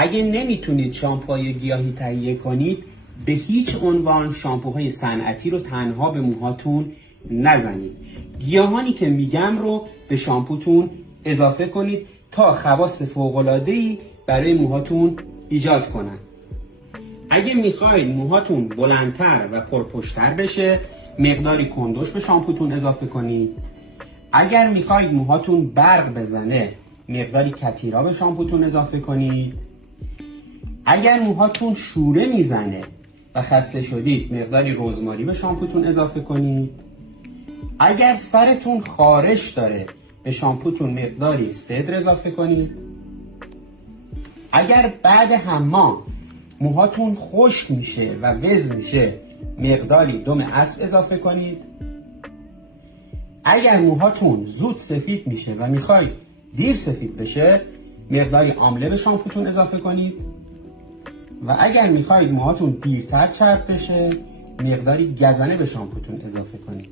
اگه نمیتونید شامپوهای گیاهی تهیه کنید، به هیچ عنوان شامپوهای صنعتی رو تنها به موهاتون نزنید. گیاهانی که میگم رو به شامپوتون اضافه کنید تا خواص فوق‌العاده‌ای برای موهاتون ایجاد کنن. اگه میخواید موهاتون بلندتر و پرپشت‌تر بشه، مقداری کندوش به شامپوتون اضافه کنید. اگر میخواید موهاتون برق بزنه، مقداری کتیرا به شامپوتون اضافه کنید. اگر موهاتون شوره میزنه و خسته شدید، مقداری رزماری به شامپوتون اضافه کنید. اگر سرتون خارش داره، به شامپوتون مقداری سدر اضافه کنید. اگر بعد حمام موهاتون خشک میشه و وز میشه، مقداری دم اسب اضافه کنید. اگر موهاتون زود سفید میشه و میخواید دیر سفید بشه، مقداری آمله به شامپوتون اضافه کنید. و اگر میخواید موهاتون دیرتر چرب بشه، مقداری گزنه به شامپوتون اضافه کنید.